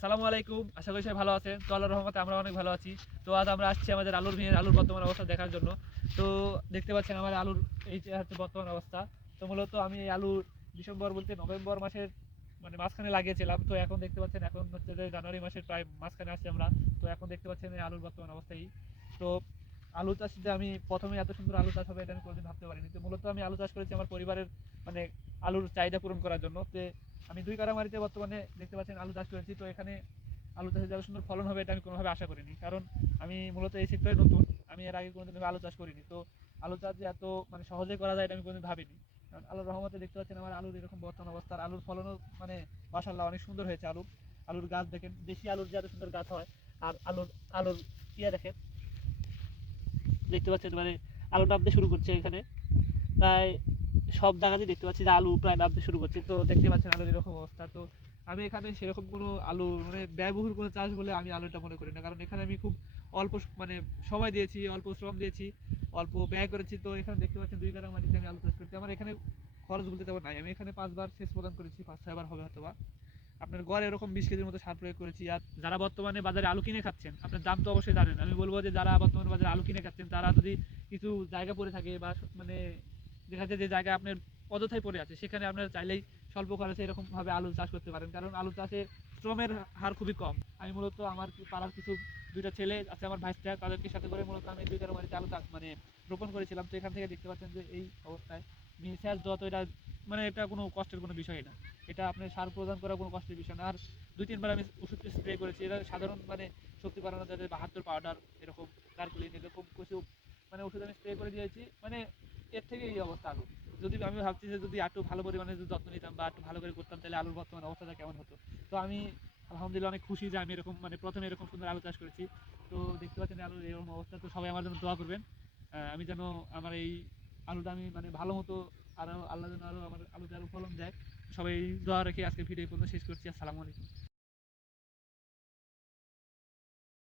আসসালামু আলাইকুম, আশা করি সবাই ভালো আছেন। তো আল্লাহর রহমতে আমরা অনেক ভালো আছি। তো আজ আমরা আসছি আমাদের আলুর মিলের আলুর বর্তমান অবস্থা দেখার জন্য। তো দেখতে পাচ্ছেন আমার আলুর এই যে হচ্ছে বর্তমান অবস্থা। তো মূলত আমি এই আলুর ডিসেম্বর বলতে নভেম্বর মাসের মানে মাঝখানে লাগিয়েছিলাম। তো এখন দেখতে পাচ্ছেন এখন হচ্ছে যে জানুয়ারি মাসের প্রায় মাঝখানে আসছি আমরা। তো এখন দেখতে পাচ্ছেন এই আলুর বর্তমান অবস্থায়। তো আলু চাষ যে আমি প্রথমে এত সুন্দর আলু চাষ হবে এটা আমি কোনোদিন ভাবতে পারিনি। তো মূলত আমি আলু চাষ করেছি আমার পরিবারের মানে আলুর চাহিদা পূরণ করার জন্য। তো আমি 2 কাঠামারিতে বর্তমানে দেখতে পাচ্ছেন আলু চাষ করেছি। তো এখানে আলু চাষে যত সুন্দর ফলন হবে এটা আমি কোনোভাবে আশা করিনি, কারণ আমি মূলত এই সেক্টরে নতুন। আমি এর আগে কোনোদিন আলু চাষ করিনি। তো আলু চাষ যে এত মানে সহজে করা যায় এটা আমি কোনোদিন ভাবিনি। কারণ আল্লাহর রহমতে দেখতে পাচ্ছেন আমার আলুর এরকম বর্তমান অবস্থা। আর আলুর ফলনও মানে মাশাআল্লাহ অনেক সুন্দর হয়েছে। আলুর গাছ দেখেন, দেশি আলুর যে এত সুন্দর গাছ হয়। আর আলুর আলুর ইয়ে দেখেন, দেখতে পাচ্ছেন মানে আলু নামতে শুরু করছে এখানে। প্রায় সব জায়গাতেই দেখতে পাচ্ছি যে আলু প্রায় নামতে শুরু করছে। তো দেখতে পাচ্ছেন আলুর এরকম অবস্থা। তো আমি এখানে সেরকম কোনো আলু মানে ব্যয়বহুল কোনো চাষ বলে আমি আলুটা মনে করি না, কারণ এখানে আমি খুব অল্প মানে সময় দিয়েছি, অল্প শ্রম দিয়েছি, অল্প ব্যয় করেছি। তো এখানে দেখতে পাচ্ছেন 2 কাঠা মাটিতে আমি আলু চাষ করছি। আমার এখানে খরচ বলতে তেমন নাই। আমি এখানে 5 বার সেচ প্রদান করেছি, 5-6 বার হবে হয়তো বা। আপনার গড়ে এরকম 20 কেজির মতো সার প্রয়োগ করেছি। আর যারা বর্তমানে বাজারে আলু কিনে খাচ্ছেন, আপনার দাম তো অবশ্যই জানেন। আমি বলবো যে যারা বর্তমানে বাজারে আলু কিনে খাচ্ছেন তারা যদি কিছু জায়গা পড়ে থাকে বা মানে দেখা যায় যে জায়গা আপনার অযথায় পড়ে আছে, সেখানে আপনার চাইলেই স্বল্প খরচে এরকম ভাবে আলু চাষ করতে পারেন, কারণ আলু চাষে শ্রমের হার খুবই কম। আমি মূলত আমার পাড়ার কিছু 2টা ছেলে আছে আমার ভাইস্তা, তাদেরকে সাথে করে মূলত আমি 2 কাঠা মাটিতে আলু চাষ মানে রোপণ করেছিলাম। তো এখান থেকে দেখতে পাচ্ছেন যে এই অবস্থায় সেচ দেওয়া, তো এটা মানে এটা কোনো কষ্টের কোনো বিষয় না। এটা আপনার সার প্রদান করা কোনো কষ্টের বিষয় না। আর 2-3 বার আমি ওষুধ স্প্রে করেছি। এটা সাধারণ মানে শক্তি বাড়ানো যাতে 72 পাউডার এরকম কার্কুলিন এরকম কিছু মানে ওষুধ আমি স্প্রে করে দিয়েছি। মানে এর থেকে এই অবস্থা আলু। যদি আমি ভাবছি যে যদি একটু ভালো পরিমাণে যদি যত্ন নিতাম বা একটু ভালো করে করতাম তাহলে আলুর বর্তমান অবস্থাটা কেমন হতো। তো আমি আলহামদুলিল্লাহ অনেক খুশি যে আমি এরকম মানে প্রথমে এরকম সুন্দর আলু চাষ করেছি। তো দেখতে পাচ্ছেন আলুর এরকম অবস্থা। তো সবাই আমার জন্য দোয়া করবেন। আমি যেন আমার এই আলুটা আমি মানে ভালো মতো আরো আল্লাহ যেন আরো আমার আলুতে আরো ফলন দেয়। সবাই দোয়া রেখে আজকে ভিডিও পর্যন্ত শেষ করছি। আসসালামু আলাইকুম।